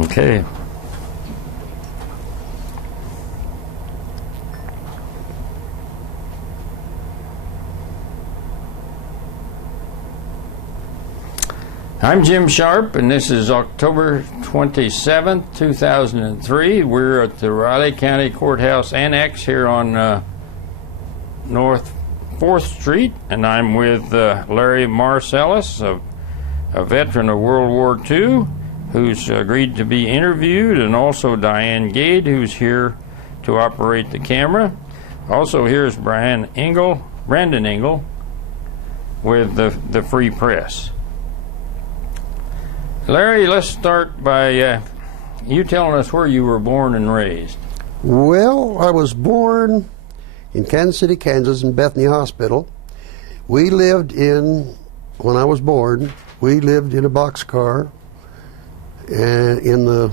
Okay. I'm Jim Sharp, and this is October 27th, 2003. We're at the Riley County Courthouse Annex here on North 4th Street, and I'm with Larry Marcellus, a veteran of World War II, who's agreed to be interviewed, and also Diane Gade, who's here to operate the camera. Also here's Brandon Engel with the Free Press. Larry, let's start by you telling us where you were born and raised. Well, I was born in Kansas City, Kansas, in Bethany Hospital. We lived when I was born, we lived in a boxcar in the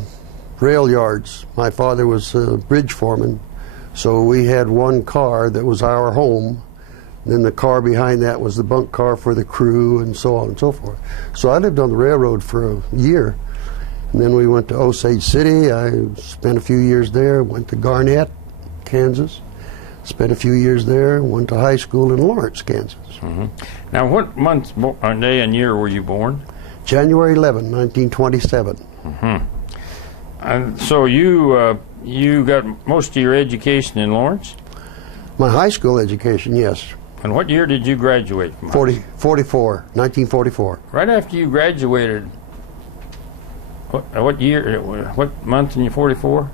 rail yards. My father was a bridge foreman, so we had one car that was our home. Then the car behind that was the bunk car for the crew, and so on and so forth. So I lived on the railroad for a year. And then we went to Osage City. I spent a few years there, went to Garnett, Kansas. Spent a few years there, went to high school in Lawrence, Kansas. Mm-hmm. Now, what month, day, and year were you born? January 11, 1927. Mm-hmm. And so you got most of your education in Lawrence? My high school education, yes. And what year did you graduate from? 1944. Right after you graduated, what year, what month in your 44?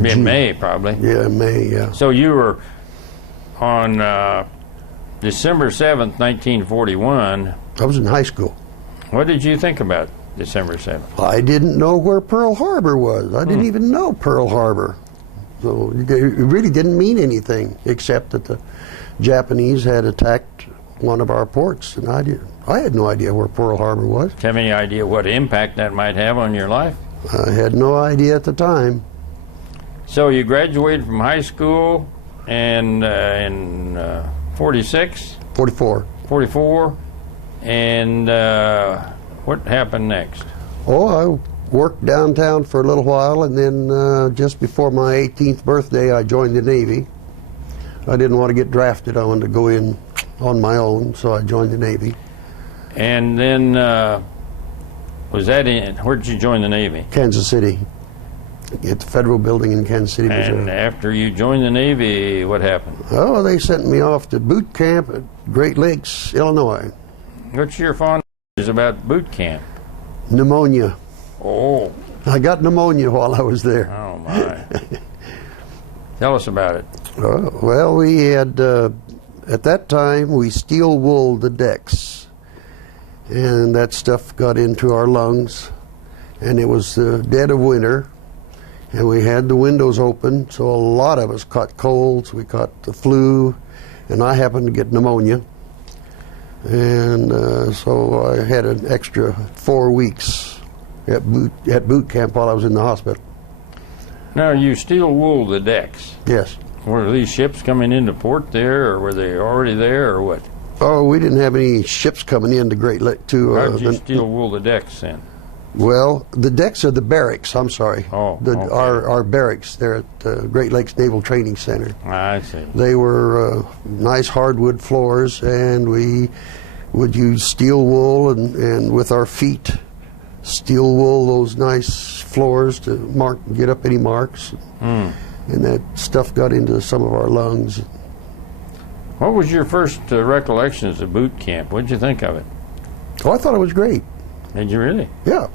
In May, probably. Yeah, May, yeah. So you were on December 7th, 1941. I was in high school. What did you think about December 7th? I didn't know where Pearl Harbor was. I didn't even know Pearl Harbor. So it really didn't mean anything, except that the Japanese had attacked one of our ports, and I had no idea where Pearl Harbor was. Do you have any idea what impact that might have on your life? I had no idea at the time. So you graduated from high school and in 46? 44. 44. And what happened next? Oh, I worked downtown for a little while, and then just before my 18th birthday, I joined the Navy. I didn't want to get drafted. I wanted to go in on my own, so I joined the Navy. And then, where did you join the Navy? Kansas City, at the Federal Building in Kansas City, Missouri. And after you joined the Navy, what happened? Oh, they sent me off to boot camp at Great Lakes, Illinois. What's your fond memories about boot camp? Pneumonia. Oh. I got pneumonia while I was there. Oh, my. Tell us about it. Well, we had, at that time, we steel-wooled the decks. And that stuff got into our lungs. And it was the dead of winter. And we had the windows open, so a lot of us caught colds. We caught the flu. And I happened to get pneumonia. And so I had an extra 4 weeks at boot camp while I was in the hospital. Now, you steel-wooled the decks. Yes. Were these ships coming into port there, or were they already there, or what? Oh, we didn't have any ships coming into Great Lake. How did you steel-wool the decks then? Well, the decks are the barracks, I'm sorry. Oh, okay. Our barracks there at Great Lakes Naval Training Center. I see. They were nice hardwood floors, and we would use steel wool and with our feet steel wool those nice floors to get up any marks. And that stuff got into some of our lungs. What was your first recollections of boot camp? What did you think of it? Oh, I thought it was great. Did you really? Yeah.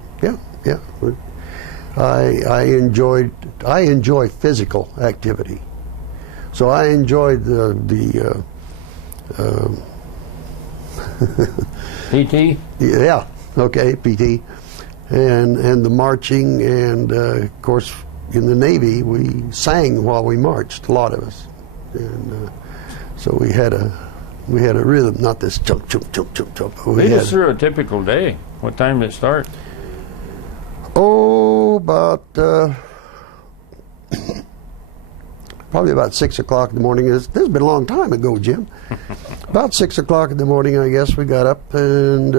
I enjoy physical activity, so I enjoyed the PT? Yeah, okay, PT, and the marching, and of course in the Navy we sang while we marched, a lot of us, and so we had a rhythm, not this chunk chunk chunk chunk chunk. Lead us through a typical day. What time did it start? Oh, about probably about 6 o'clock in the morning. This has been a long time ago, Jim. About 6 o'clock in the morning, I guess, we got up, and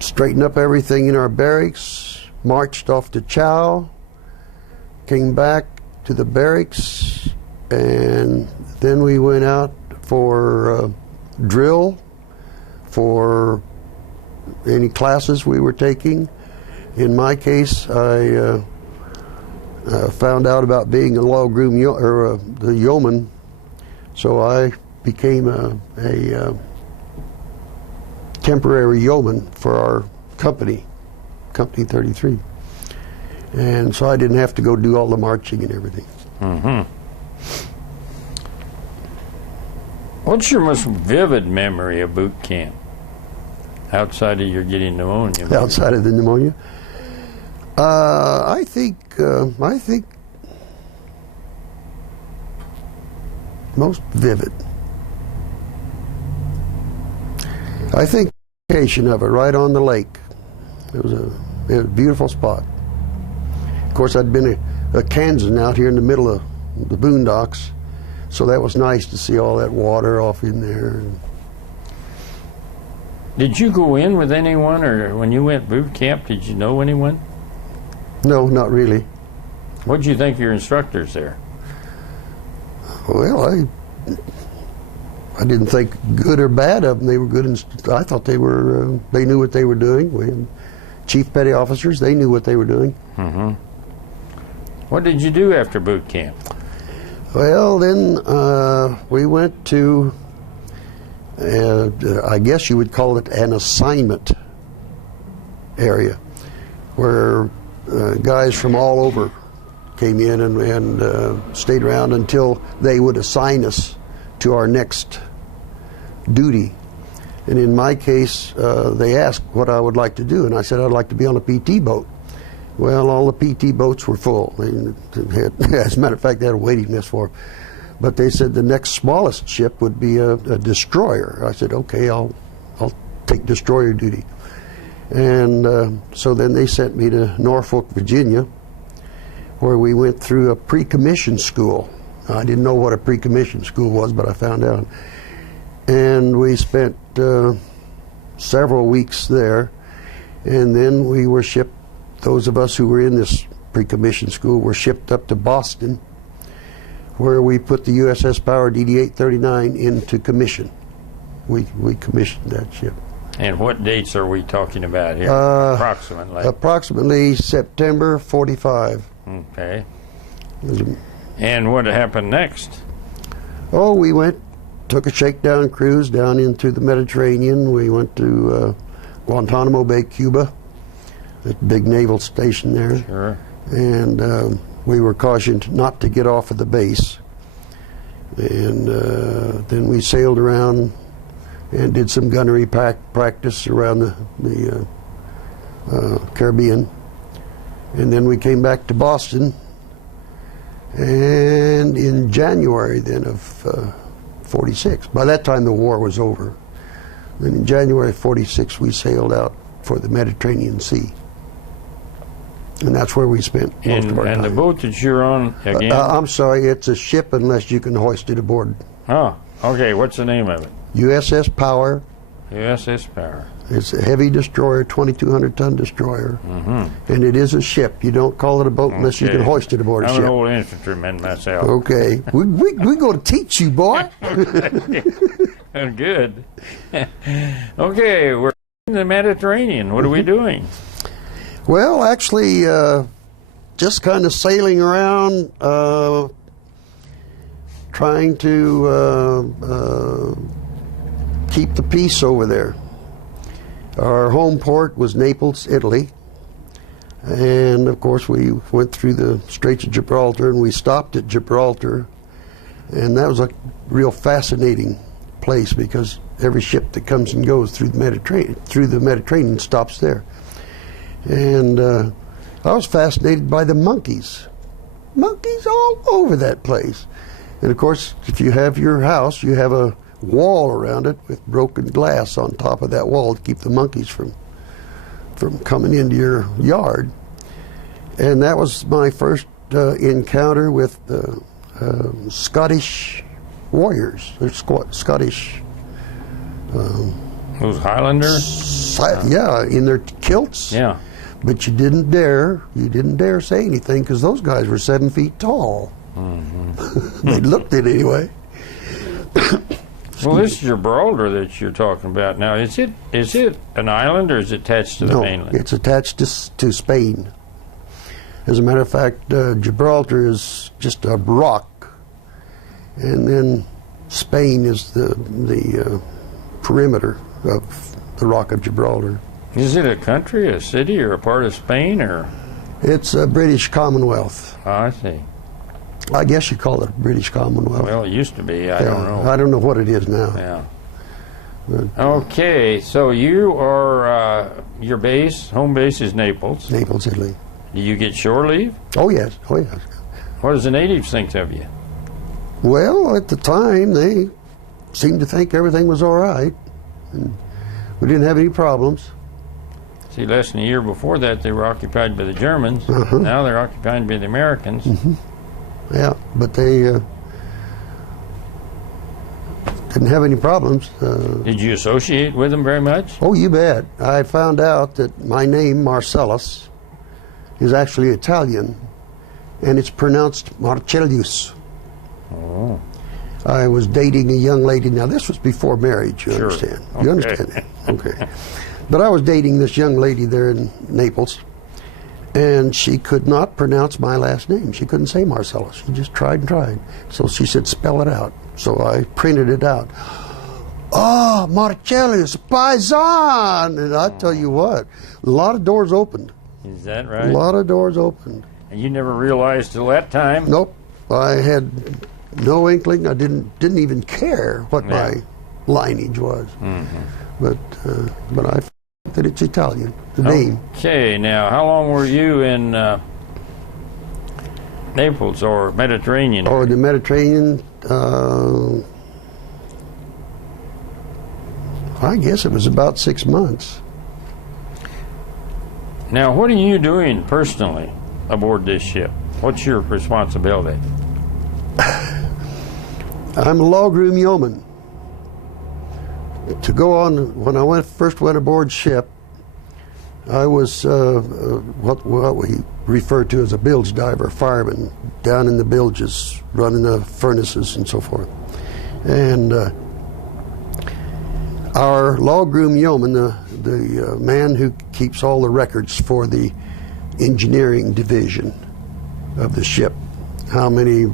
straightened up everything in our barracks, marched off to chow, came back to the barracks, and then we went out for drill, for any classes we were taking. In my case, I found out about being a log room the yeoman, so I became a temporary yeoman for our company, Company 33. And so I didn't have to go do all the marching and everything. Mm-hmm. What's your most vivid memory of boot camp? Outside of your getting pneumonia. Outside of the pneumonia? I think most vivid. I think the location of it, right on the lake. It was a beautiful spot. Of course, I'd been a Kansan out here in the middle of the boondocks, so that was nice to see all that water off in there. Did you go in with anyone, or when you went boot camp, did you know anyone? No, not really. What did you think of your instructors there? Well, I didn't think good or bad of them. They were good. I thought they knew what they were doing. We had chief petty officers. They knew what they were doing. Mm-hmm. What did you do after boot camp? Well, then we went to, I guess you would call it an assignment area, where guys from all over came in and stayed around until they would assign us to our next duty. And in my case, they asked what I would like to do, and I said I'd like to be on a PT boat. Well, all the PT boats were full. As a matter of fact, they had a waiting list for them. But they said the next smallest ship would be a destroyer. I said, okay, I'll take destroyer duty. And so then they sent me to Norfolk, Virginia, where we went through a pre-commission school. I didn't know what a pre-commission school was, but I found out. And we spent several weeks there, and then we were shipped. Those of us who were in this pre-commission school were shipped up to Boston, where we put the USS Power DD-839 into commission. We commissioned that ship. And what dates are we talking about here, approximately? Approximately September 45. Okay. And what happened next? Oh, we took a shakedown cruise down into the Mediterranean. We went to Guantanamo Bay, Cuba, a big naval station there. Sure. And we were cautioned not to get off of the base. And then we sailed around and did some gunnery practice around the Caribbean. And then we came back to Boston. And in January then of 46, by that time the war was over. Then in January of 46 we sailed out for the Mediterranean Sea. And that's where we spent most of our time. And the boat that you're on, again? I'm sorry, it's a ship unless you can hoist it aboard. Oh, okay. What's the name of it? USS Power. USS Power. It's a heavy destroyer, 2,200-ton destroyer. Mm-hmm. And it is a ship. You don't call it a boat unless you can hoist it aboard a ship. I'm an old infantryman myself. Okay. We're going to teach you, boy. Good. Okay, we're in the Mediterranean. What are we doing? Well, actually, just kind of sailing around, trying to keep the peace over there. Our home port was Naples, Italy. And, of course, we went through the Straits of Gibraltar, and we stopped at Gibraltar. And that was a real fascinating place because every ship that comes and goes through the Mediterranean stops there. And I was fascinated by the monkeys. Monkeys all over that place. And of course, if you have your house, you have a wall around it with broken glass on top of that wall to keep the monkeys from coming into your yard. And that was my first encounter with Scottish warriors. They're Scottish Those Highlanders? Yeah, in their kilts. Yeah. But you didn't dare say anything because those guys were 7 feet tall. Mm-hmm. They looked it anyway. Well, this is Gibraltar that you're talking about now. Is it an island or is it attached to the mainland? No, it's attached to Spain. As a matter of fact, Gibraltar is just a rock, and then Spain is the perimeter of the Rock of Gibraltar. Is it a country, a city, or a part of Spain, or? It's a British Commonwealth. Oh, I see. I guess you call it British Commonwealth. Well, it used to be. I don't know. I don't know what it is now. Yeah. But, okay, so you are your home base is Naples. Naples, Italy. Do you get shore leave? Oh yes, oh yes. What does the natives think of you? Well, at the time they seemed to think everything was all right, and we didn't have any problems. See, less than a year before that, they were occupied by the Germans. Now they're occupied by the Americans. Yeah, but they didn't have any problems. Did you associate with them very much? Oh, you bet. I found out that my name, Marcellus, is actually Italian, and it's pronounced Marcellus. Oh. I was dating a young lady. Now, this was before marriage, you Sure. understand? Okay. You understand that? Okay. But I was dating this young lady there in Naples, and she could not pronounce my last name. She couldn't say Marcellus. She just tried and tried. So she said, spell it out. So I printed it out. Oh, Marcellus, paisan! And I tell you what, a lot of doors opened. Is that right? A lot of doors opened. And you never realized till that time? Nope. I had no inkling. I didn't even care what my lineage was. But I think that it's Italian, the name. Okay, now how long were you in Naples or Mediterranean? Or the Mediterranean, I guess it was about 6 months. Now, what are you doing personally aboard this ship? What's your responsibility? I'm a log-room yeoman. To go on, when I first went aboard ship, I was what we refer to as a bilge diver, fireman, down in the bilges, running the furnaces and so forth. And our log-room yeoman, the man who keeps all the records for the engineering division of the ship, how many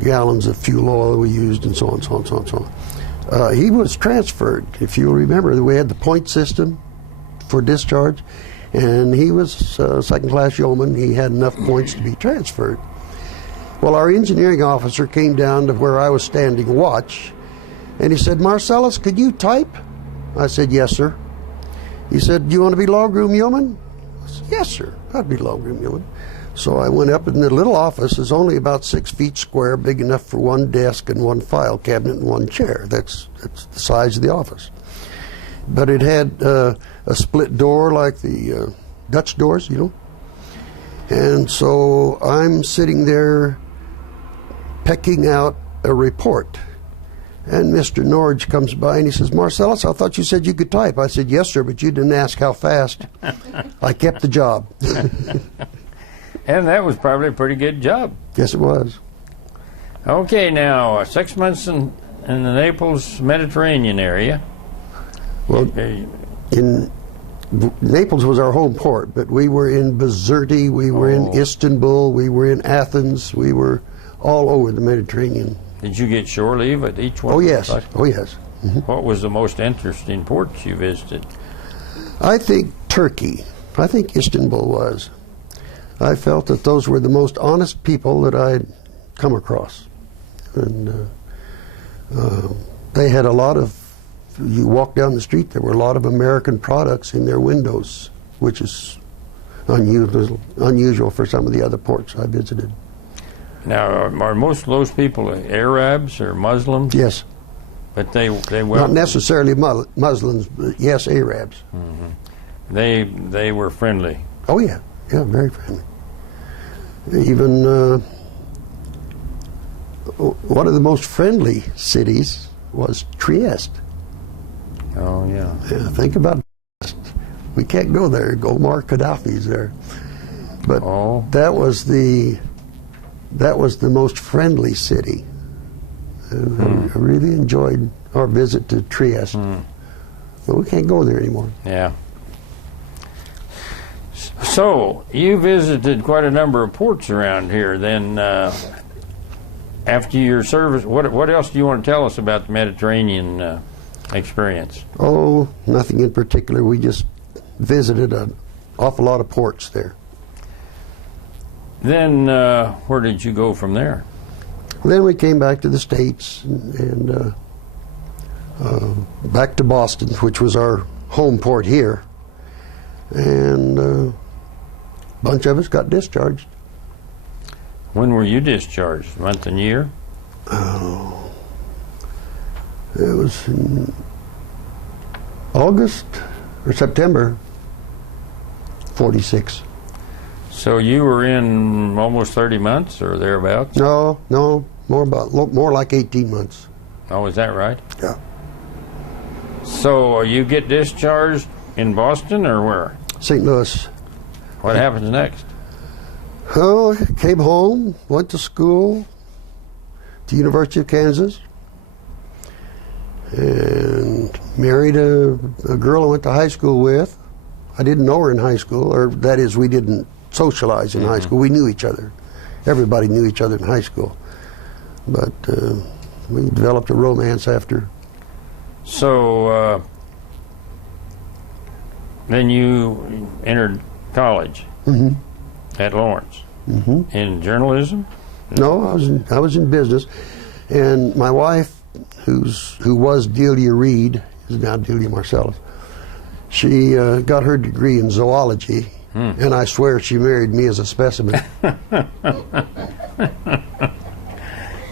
gallons of fuel oil we used, and so on, so on, so on, so on. He was transferred. If you remember, we had the point system for discharge, and he was a second-class yeoman. He had enough points to be transferred. Well, our engineering officer came down to where I was standing watch, and he said, Marcellus, could you type? I said, yes, sir. He said, do you want to be log-room yeoman? I said, yes, sir, I'd be log-room yeoman. So I went up in the little office. It's only about 6 feet square, big enough for one desk and one file cabinet and one chair. That's the size of the office. But it had a split door like the Dutch doors, you know. And so I'm sitting there pecking out a report. And Mr. Norge comes by and he says, Marcellus, I thought you said you could type. I said, yes, sir, but you didn't ask how fast. I kept the job. And that was probably a pretty good job. Yes, it was. Okay, now 6 months in the Naples Mediterranean area. Well, in Naples was our home port, but we were in Bizerte, we were in Istanbul, we were in Athens, we were all over the Mediterranean. Did you get shore leave at each one? Oh yes, oh yes. What was the most interesting ports you visited? I think Turkey. I think Istanbul was. I felt that those were the most honest people that I'd come across. And they had a lot of, you walk down the street, there were a lot of American products in their windows, which is unusual for some of the other ports I visited. Now, are most of those people Arabs or Muslims? Yes. But they not necessarily Muslims, but yes, Arabs. They were friendly. Oh yeah, yeah, very friendly. Even one of the most friendly cities was Trieste. Oh, yeah. Yeah, think about it. We can't go there. Omar Gaddafi's there. But that was the most friendly city. And I really enjoyed our visit to Trieste. But we can't go there anymore. Yeah. So, you visited quite a number of ports around here. Then, after your service, what else do you want to tell us about the Mediterranean experience? Oh, nothing in particular. We just visited an awful lot of ports there. Then, where did you go from there? Then we came back to the States and back to Boston, which was our home port here. And a bunch of us got discharged. When were you discharged? Month and year? Oh, it was in August or September 46. So you were in almost 30 months or thereabouts? No, more like 18 months. Oh, is that right? Yeah. So you get discharged in Boston or where? St. Louis. What happens next? Oh, came home, went to school, to University of Kansas, and married a girl I went to high school with. I didn't know her in high school, or that is, we didn't socialize in high school. We knew each other. Everybody knew each other in high school. But we developed a romance after. So then you entered college at Lawrence in journalism? No, I was in business, and my wife, who was Delia Reed, is now Delia Marcellus. She got her degree in zoology, and I swear she married me as a specimen.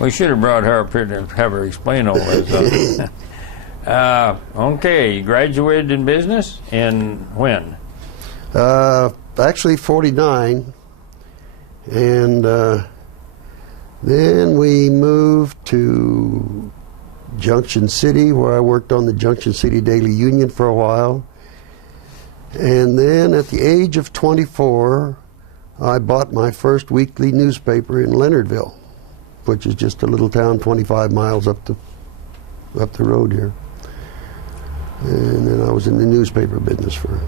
We should have brought her up here to have her explain all this. Okay, you graduated in business, and when? Actually 49, and then we moved to Junction City, where I worked on the Junction City Daily Union for a while. And then at the age of 24, I bought my first weekly newspaper in Leonardville, which is just a little town 25 miles up the road here. And then I was in the newspaper business for...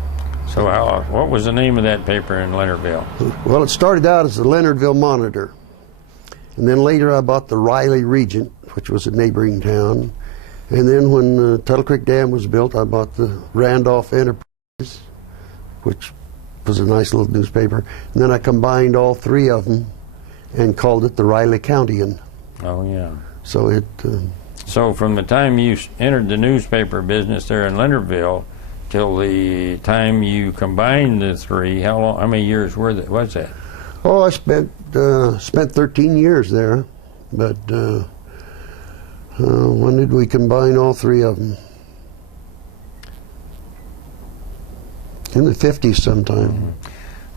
So what was the name of that paper in Leonardville? Well, it started out as the Leonardville Monitor. And then later I bought the Riley Regent, which was a neighboring town. And then when the Tuttle Creek Dam was built, I bought the Randolph Enterprise, which was a nice little newspaper. And then I combined all three of them and called it the Riley Countian. Oh, yeah. So it... So from the time you entered the newspaper business there in Leonardville till the time you combined the three, how many years was that? Oh, I spent 13 years there, but when did we combine all three of them? In the 50s sometime.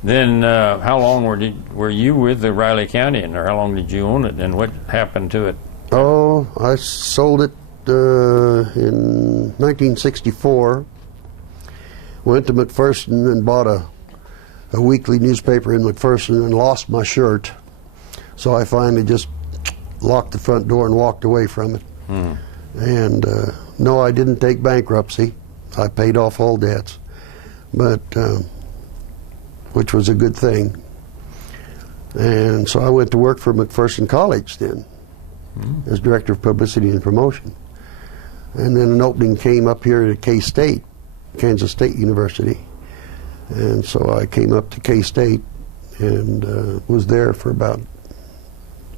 Then how long were you with the Riley Countian, or how long did you own it, and what happened to it? Oh, I sold it in 1964. Went to McPherson and bought a weekly newspaper in McPherson and lost my shirt. So I finally just locked the front door and walked away from it. And no, I didn't take bankruptcy. I paid off all debts, but which was a good thing. And so I went to work for McPherson College then as director of publicity and promotion. And then an opening came up here at K-State, Kansas State University. And so I came up to K-State and was there for about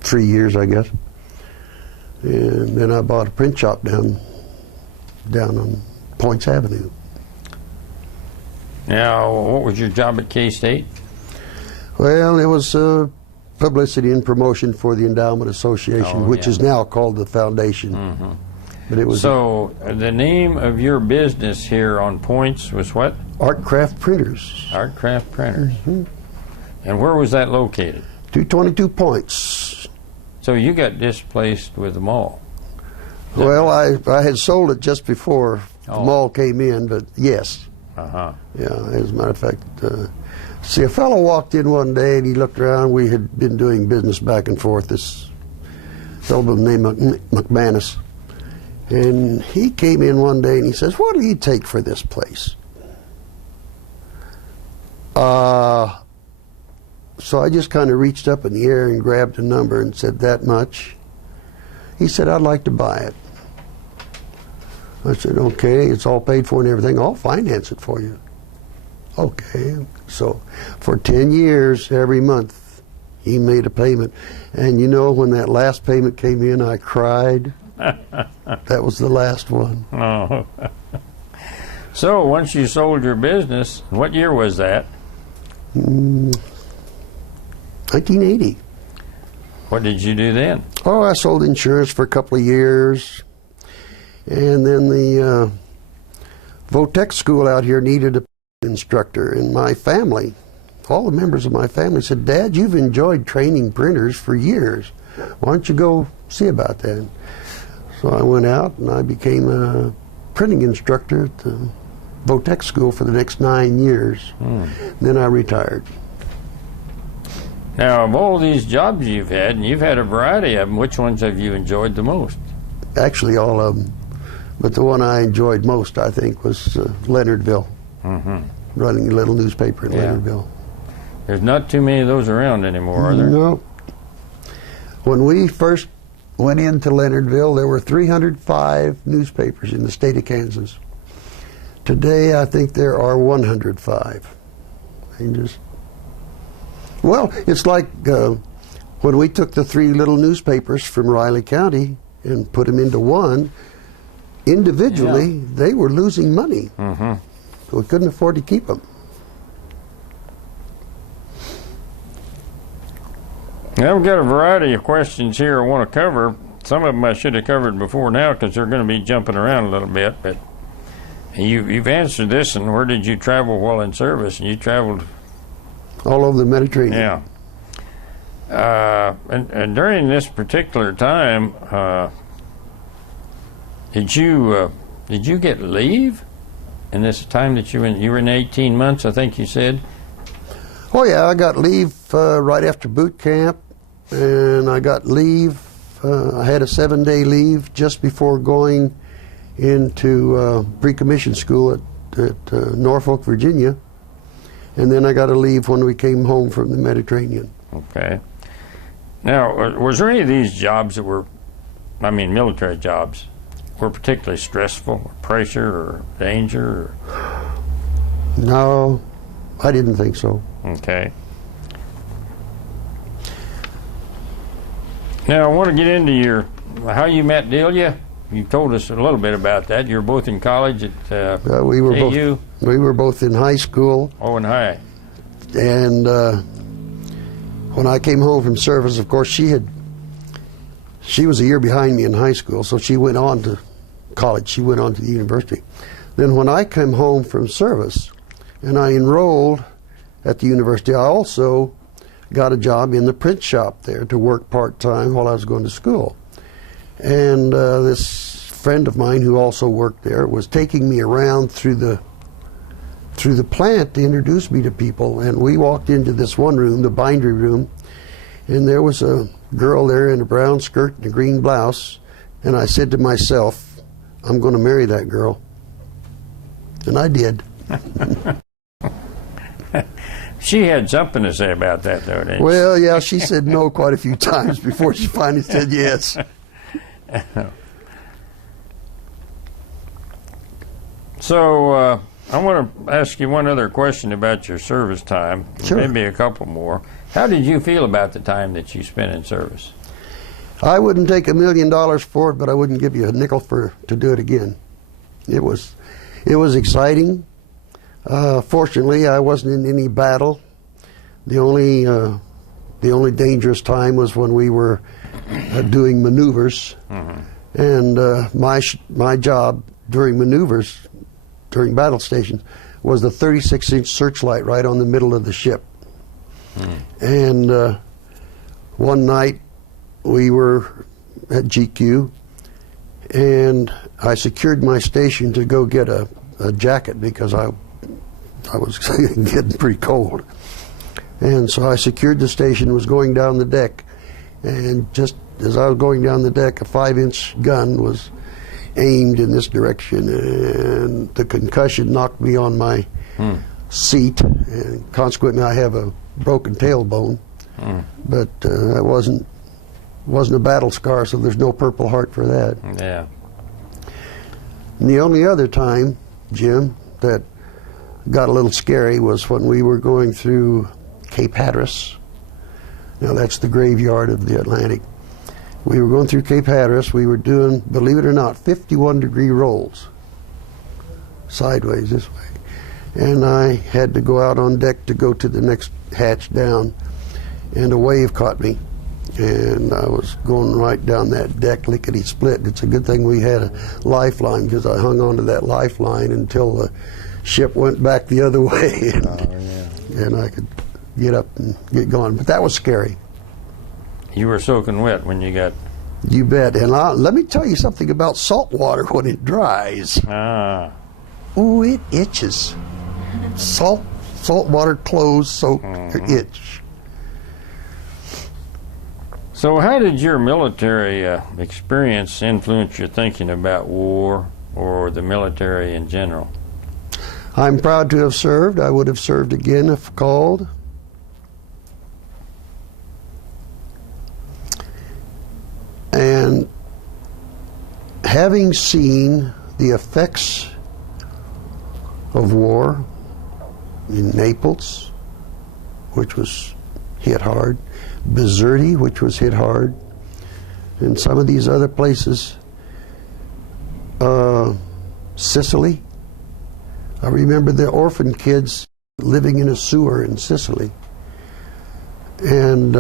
3 years, I guess. And then I bought a print shop down on Points Avenue. Now, what was your job at K-State? Well, it was publicity and promotion for the Endowment Association, which is now called the Foundation. But it was so the name of your business here on Points was what? Artcraft Printers. Artcraft Printers. And where was that located? 222 Points. So you got displaced with them all. Well, I had sold it just before them all came in, but yes. Uh-huh. Yeah, as a matter of fact, see, a fellow walked in one day and he looked around. We had been doing business back and forth, this fellow named McManus. And he came in one day and he says, "What do you take for this place?" So I just kind of reached up in the air and grabbed a number and said, "That much." He said, "I'd like to buy it." I said, "Okay, it's all paid for and everything. I'll finance it for you." Okay. So for 10 years, every month, he made a payment. And you know, when that last payment came in, I cried. That was the last one. Oh. So once you sold your business, what year was that? 1980. What did you do then? Oh, I sold insurance for a couple of years. And then the Votech school out here needed an instructor. And my family, all the members of my family said, "Dad, you've enjoyed training printers for years. Why don't you go see about that?" So I went out and I became a printing instructor at the Votech school for the next 9 years. Then I retired. Now, of all these jobs you've had, and you've had a variety of them, which ones have you enjoyed the most? Actually, all of them. But the one I enjoyed most, I think, was Leonardville. Running a little newspaper in Leonardville. There's not too many of those around anymore, are there? No. When we first went into Leonardville, there were 305 newspapers in the state of Kansas. Today, I think there are 105. Well, it's like when we took the 3 little newspapers from Riley County and put them into one, individually, they were losing money. So we couldn't afford to keep them. Now, we've got a variety of questions here I want to cover. Some of them I should have covered before now because they're going to be jumping around a little bit. But you've answered this, and where did you travel while in service? And you traveled all over the Mediterranean. Yeah. And during this particular time, did you get leave in this time that you were in 18 months? I think you said. Oh yeah, I got leave right after boot camp, and I got leave. I had a 7-day leave just before going into pre-commissioned school at Norfolk, Virginia. And then I got to leave when we came home from the Mediterranean. Okay. Now, was there any of these jobs that were, military jobs, were particularly stressful, or pressure, or danger? Or? No, I didn't think so. Okay. Now, I want to get into how you met Delia. You told us a little bit about that. You were both in college at we were KU. We were both in high school. Oh, in high. And when I came home from service, of course, she was a year behind me in high school, so she went on to college. She went on to the university. Then when I came home from service and I enrolled at the university, I also got a job in the print shop there to work part-time while I was going to school. And this friend of mine who also worked there was taking me around through the plant to introduce me to people. And we walked into this one room, the bindery room, and there was a girl there in a brown skirt and a green blouse. And I said to myself, I'm going to marry that girl. And I did. She had something to say about that, though, didn't she? Well, yeah, she said no quite a few times before she finally said yes. So I want to ask you one other question about your service time, Sure. Maybe a couple more. How did you feel about the time that you spent in service? I wouldn't take $1 million for it, but I wouldn't give you a nickel to do it again. It was exciting. Fortunately, I wasn't in any battle. The only dangerous time was when we were doing maneuvers, and my job during maneuvers, during battle stations, was the 36-inch searchlight right on the middle of the ship. And one night we were at GQ, And I secured my station to go get a jacket because I was getting pretty cold. And so I secured the station, was going down the deck, and just as I was going down the deck, a 5-inch gun was aimed in this direction, and the concussion knocked me on my seat, and consequently I have a broken tailbone. But that wasn't a battle scar, so there's no Purple Heart for that. Yeah. And the only other time, Jim, that got a little scary was when we were going through Cape Hatteras. Now that's the graveyard of the Atlantic. We were going through Cape Hatteras. We were doing, believe it or not, 51-degree rolls, sideways this way. And I had to go out on deck to go to the next hatch down, and a wave caught me. And I was going right down that deck, lickety-split. It's a good thing we had a lifeline, because I hung onto that lifeline until the ship went back the other way, and I could get up and get going. But that was scary. You were soaking wet when you got... You bet. And let me tell you something about salt water when it dries. Ah. Ooh, it itches. Salt water clothes soak itch. So how did your military experience influence your thinking about war or the military in general? I'm proud to have served. I would have served again if called. And having seen the effects of war in Naples, which was hit hard, Bizerti, which was hit hard, and some of these other places, Sicily. I remember the orphan kids living in a sewer in Sicily. And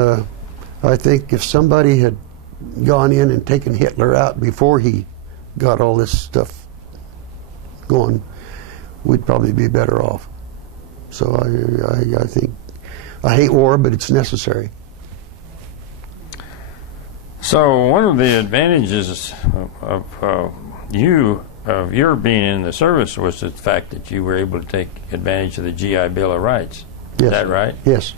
I think if somebody had gone in and taken Hitler out before he got all this stuff going, we'd probably be better off. So I think, I hate war, but it's necessary. So one of the advantages of your being in the service was the fact that you were able to take advantage of the GI Bill of Rights. Yes. Is that right? Yes.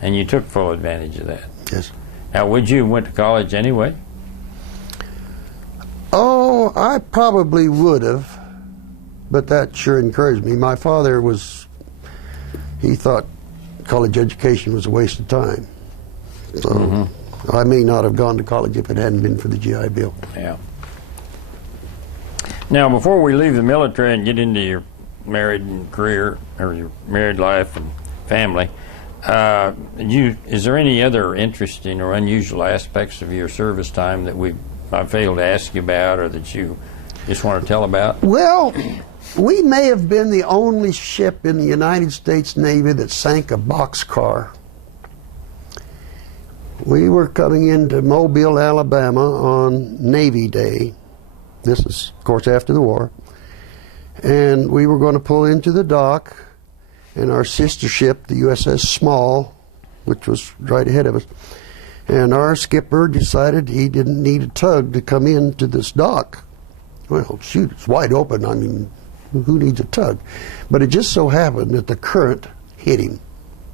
And you took full advantage of that. Yes. Now, would you went to college anyway? Oh, I probably would have, but that sure encouraged me. My father he thought college education was a waste of time. So I may not have gone to college if it hadn't been for the GI Bill. Yeah. Now, before we leave the military and get into your married career, or your married life and family, is there any other interesting or unusual aspects of your service time that I failed to ask you about, or that you just want to tell about? Well, we may have been the only ship in the United States Navy that sank a boxcar. We were coming into Mobile, Alabama on Navy Day. This is, of course, after the war. And we were going to pull into the dock, and our sister ship, the USS Small, which was right ahead of us, and our skipper decided he didn't need a tug to come into this dock. Well, shoot, it's wide open. I mean, who needs a tug? But it just so happened that the current hit him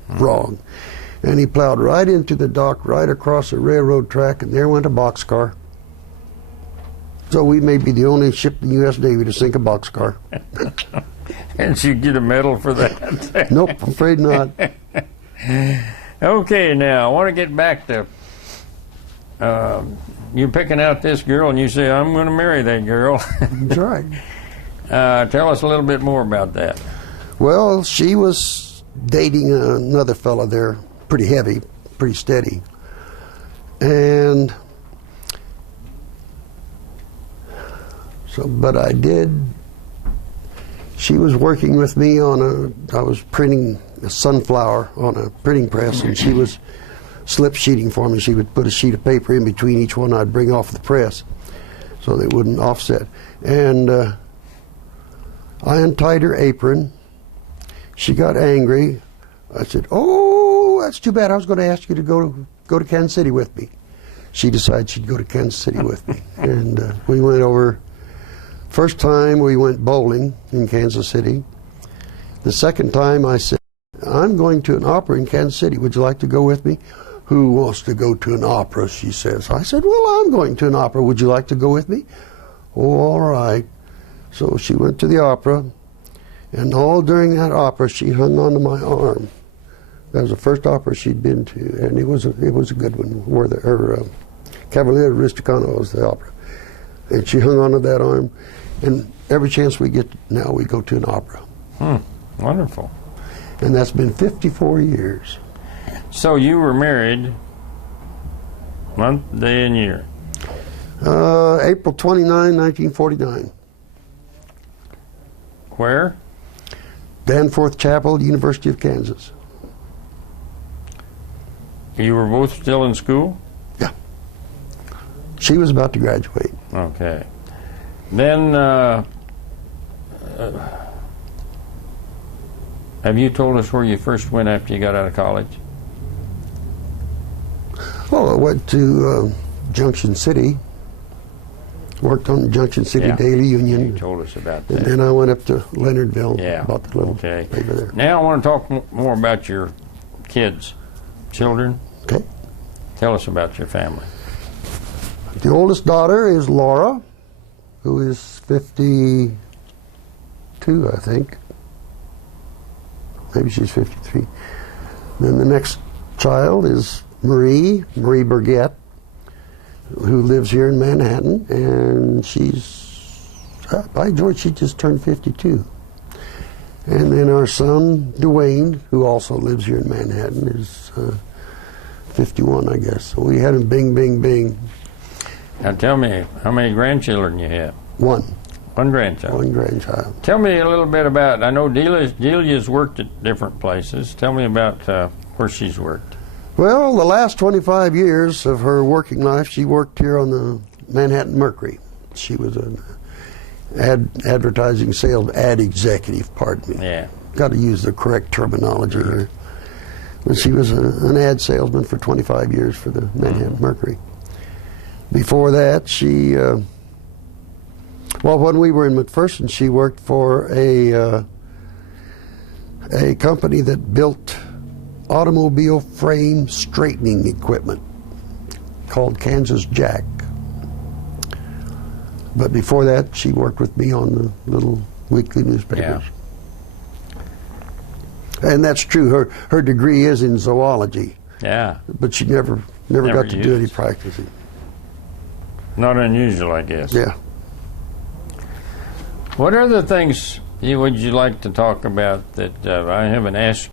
wrong. And he plowed right into the dock, right across the railroad track, and there went a boxcar. So we may be the only ship in the U.S. Navy to sink a boxcar. And you get a medal for that? Nope, I'm afraid not. Okay, now I want to get back to you picking out this girl, and you say, I'm going to marry that girl. That's right. Tell us a little bit more about that. Well, she was dating another fella there, pretty heavy, pretty steady. And so, but she was working with me I was printing a sunflower on a printing press, and she was slip sheeting for me. She would put a sheet of paper in between each one I'd bring off the press so they wouldn't offset. And I untied her apron. She got angry. I said, oh, that's too bad. I was going to ask you to go to Kansas City with me. she decided she'd go to Kansas City with me. And we went over. First time we went bowling in Kansas City. The second time I said, I'm going to an opera in Kansas City. Would you like to go with me? Who wants to go to an opera, she says. I said, well, I'm going to an opera. Would you like to go with me? Oh, all right. So she went to the opera, and all during that opera, she hung onto my arm. That was the first opera she'd been to, and it was a good one, where her Cavaliere Rusticano was the opera. And she hung onto that arm, and every chance we get now, we go to an opera. Wonderful. And that's been 54 years. So you were married month, day, and year? April 29, 1949. Where? Danforth Chapel, University of Kansas. You were both still in school? Yeah. She was about to graduate. Okay. Then, have you told us where you first went after you got out of college? Well, I went to Junction City, worked on the Junction City Daily Union. You told us about that. And then I went up to Leonardville, Yeah. bought the little Okay. paper there. Now I want to talk more about your kids, children. Okay. Tell us about your family. The oldest daughter is Laura, who is 52, I think. Maybe she's 53. Then the next child is Marie Burgett, who lives here in Manhattan, and she's, by George, she just turned 52. And then our son, Dwayne, who also lives here in Manhattan, is 51, I guess. So we had him bing, bing, bing. Now tell me, how many grandchildren you have? One grandchild. grandchild. Tell me a little bit about, I know Delia's worked at different places. Tell me about where she's worked. Well, the last 25 years of her working life, she worked here on the Manhattan Mercury. She was an advertising sales ad executive, pardon me. Yeah. Got to use the correct terminology here. But she was an ad salesman for 25 years for the Manhattan Mercury. Before that, she, well, when we were in McPherson, she worked for a company that built automobile frame straightening equipment called Kansas Jack. But before that, she worked with me on the little weekly newspapers. Yeah. And that's true. Her degree is in zoology. Yeah. But she never got to do any used. practicing. Not unusual, I guess. Yeah. What other things would you like to talk about that I haven't asked?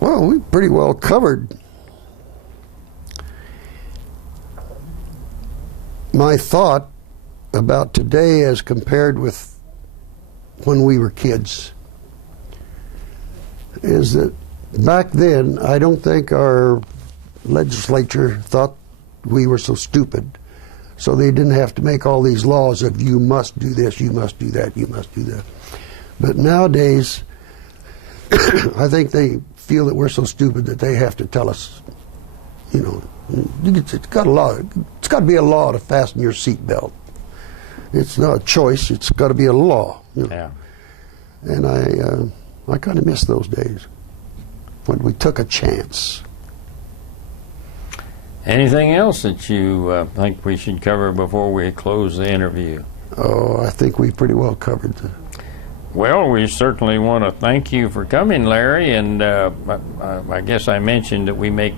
Well, we pretty well covered my thought about today as compared with when we were kids is that back then, I don't think our legislature thought we were so stupid, so they didn't have to make all these laws of you must do this, you must do that, you must do that. But nowadays, I think they feel that we're so stupid that they have to tell us, you know, it's got to be a law to fasten your seatbelt. It's not a choice, it's got to be a law. You know? Yeah. And I kind of miss those days when we took a chance. Anything else that you think we should cover before we close the interview? Oh, I think we pretty well covered the... Well, we certainly want to thank you for coming, Larry, and I guess I mentioned that we make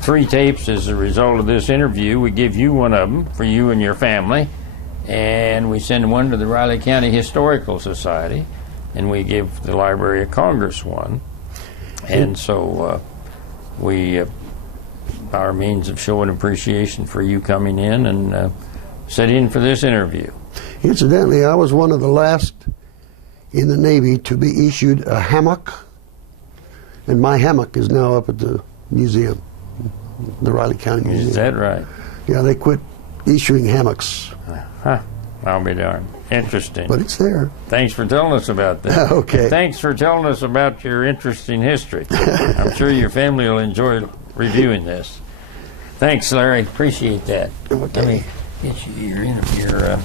3 tapes as a result of this interview. We give you one of them for you and your family, and we send one to the Riley County Historical Society, and we give the Library of Congress one. And so our means of showing appreciation for you coming in and sitting in for this interview. Incidentally, I was one of the last in the Navy to be issued a hammock, and my hammock is now up at the museum, the Riley County Museum. Is that right? Yeah, they quit issuing hammocks. Huh. I'll be darned. Interesting. But it's there. Thanks for telling us about that. Okay. And thanks for telling us about your interesting history. I'm sure your family will enjoy reviewing this. Thanks, Larry. Appreciate that. Okay. Let me get you your